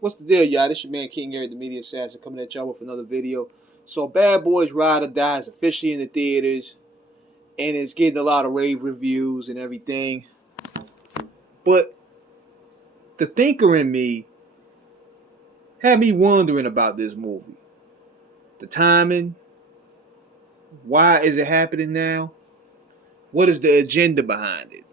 What's the deal, y'all? This your man King Gary, the Media Assassin, coming at y'all with another video. So, Bad Boys Ride or Die is officially in the theaters, and it's getting a lot of rave reviews and everything. But the thinker in me had me wondering about this movie. The timing, why is it happening now? What is the agenda behind it?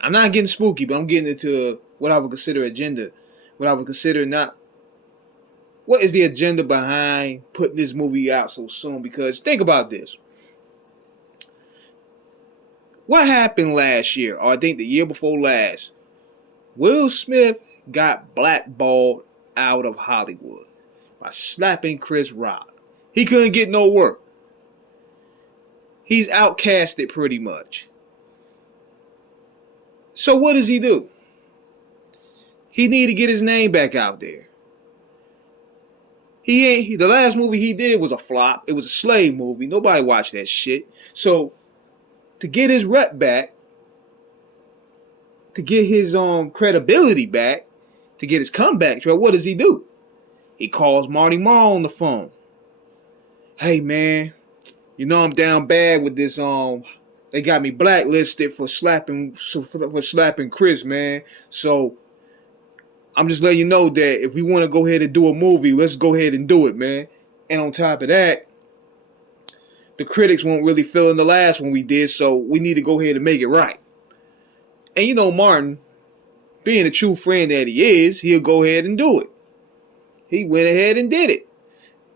I'm not getting spooky, but I'm getting into what I would consider agenda. What I would consider not. What is the agenda behind putting this movie out so soon? Because think about this. What happened last year, or I think the year before last? Will Smith got blackballed out of Hollywood by slapping Chris Rock. He couldn't get no work. He's outcasted pretty much. So what does he do? He need to get his name back out there. The last movie he did was a flop. It was a slave movie. Nobody watched that shit. So to get his rep back, to get his credibility back, to get his comeback, what does he do? He calls Marty Marl on the phone. Hey man, you know I'm down bad with this. They got me blacklisted for slapping Chris, man. So I'm just letting you know that if we want to go ahead and do a movie, let's go ahead and do it, man. And on top of that, the critics weren't really feeling the last one we did, so we need to go ahead and make it right. And you know, Martin, being a true friend that he is, he'll go ahead and do it. He went ahead and did it.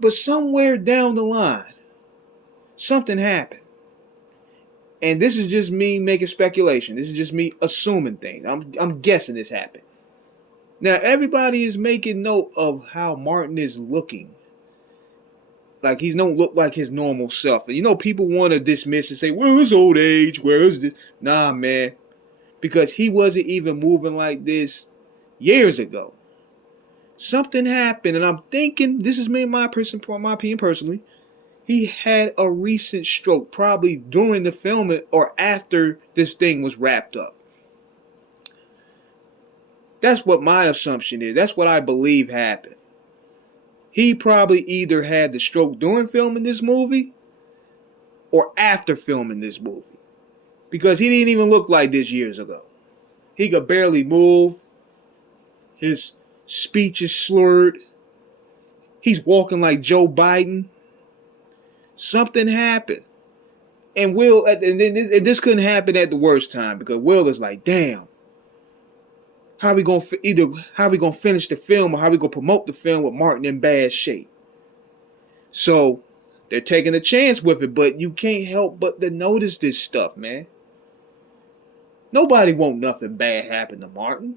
But somewhere down the line, something happened. And this is just me making speculation. This is just me assuming things. I'm guessing this happened. Now, everybody is making note of how Martin is looking. Like, he don't look like his normal self. And you know, people want to dismiss and say, well, it's old age. Where is this? Nah, man. Because he wasn't even moving like this years ago. Something happened, and I'm thinking, this is me, my opinion personally, he had a recent stroke, probably during the filming or after this thing was wrapped up. That's what my assumption is. That's what I believe happened. He probably either had the stroke during filming this movie or after filming this movie. Because he didn't even look like this years ago. He could barely move. His speech is slurred. He's walking like Joe Biden. Something happened. And this couldn't happen at the worst time, because Will is like, damn. How are we gonna finish the film, or how are we gonna promote the film with Martin in bad shape? So they're taking a chance with it, but you can't help but to notice this stuff, man. Nobody want nothing bad happen to Martin.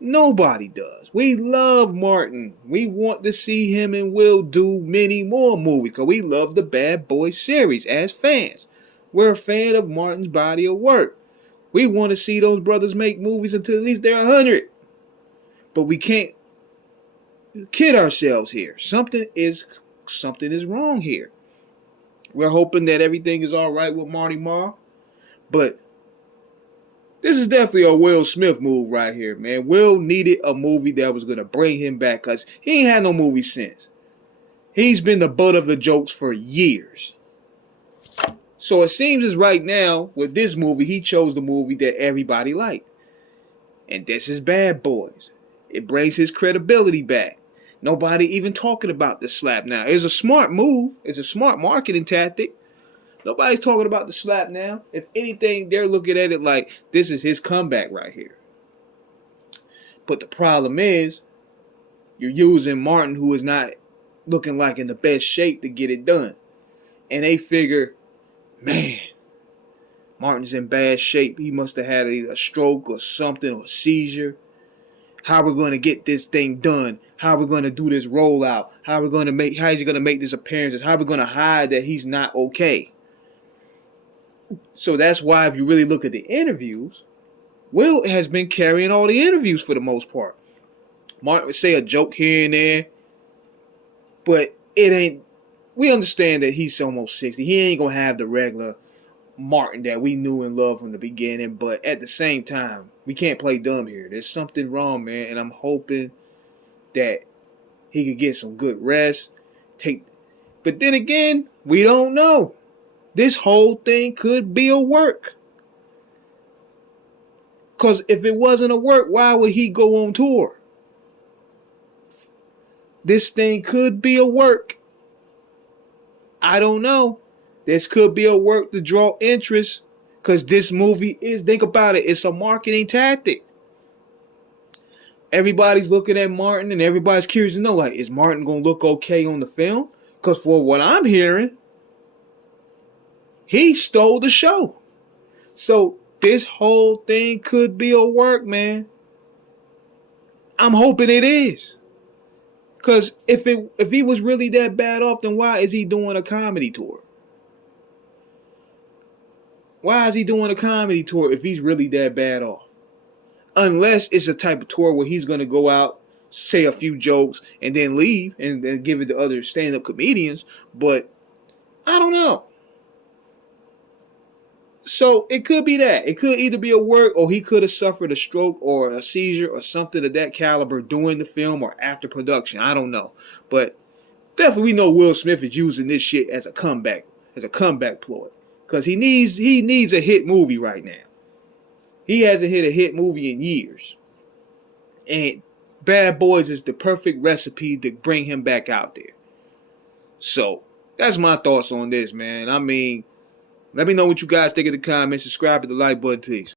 Nobody does. We love Martin. We want to see him and Will do many more movies, because we love the Bad Boys series as fans. We're a fan of Martin's body of work. We want to see those brothers make movies until at least they're 100. But we can't kid ourselves here. Something is wrong here. We're hoping that everything is all right with Marty Marl, but this is definitely a Will Smith move right here, man. Will needed a movie that was going to bring him back, because he ain't had no movie since. He's been the butt of the jokes for years. So it seems as right now, with this movie, he chose the movie that everybody liked. And this is Bad Boys. It brings his credibility back. Nobody even talking about the slap now. It's a smart move. It's a smart marketing tactic. Nobody's talking about the slap now. If anything, they're looking at it like this is his comeback right here. But the problem is, you're using Martin, who is not looking like in the best shape, to get it done. And they figure, man, Martin's in bad shape. He must have had a stroke or something, or a seizure. How are we going to get this thing done? How are we going to do this rollout? How is he going to make this appearances? How are we going to hide that he's not okay? So that's why, if you really look at the interviews, Will has been carrying all the interviews for the most part. Martin would say a joke here and there, but it ain't. We understand that he's almost 60. He ain't going to have the regular Martin that we knew and loved from the beginning, but at the same time, we can't play dumb here. There's something wrong, man, and I'm hoping that he could get some good rest. But then again, we don't know. This whole thing could be a work. Because if it wasn't a work, why would he go on tour? This thing could be a work. I don't know. This could be a work to draw interest. Because this movie is, think about it, it's a marketing tactic. Everybody's looking at Martin and everybody's curious to know, like, is Martin going to look okay on the film? Because for what I'm hearing, he stole the show. So this whole thing could be a work, man. I'm hoping it is. Because if he was really that bad off, then why is he doing a comedy tour? Why is he doing a comedy tour if he's really that bad off? Unless it's a type of tour where he's going to go out, say a few jokes, and then leave and then give it to other stand-up comedians. But I don't know. So it could be that. It could either be a work, or he could have suffered a stroke or a seizure or something of that caliber during the film or after production. I don't know. But definitely we know Will Smith is using this shit as a comeback ploy. Because he needs a hit movie right now. He hasn't hit a hit movie in years. And Bad Boys is the perfect recipe to bring him back out there. So that's my thoughts on this, man. I mean, let me know what you guys think in the comments. Subscribe to the like button, please.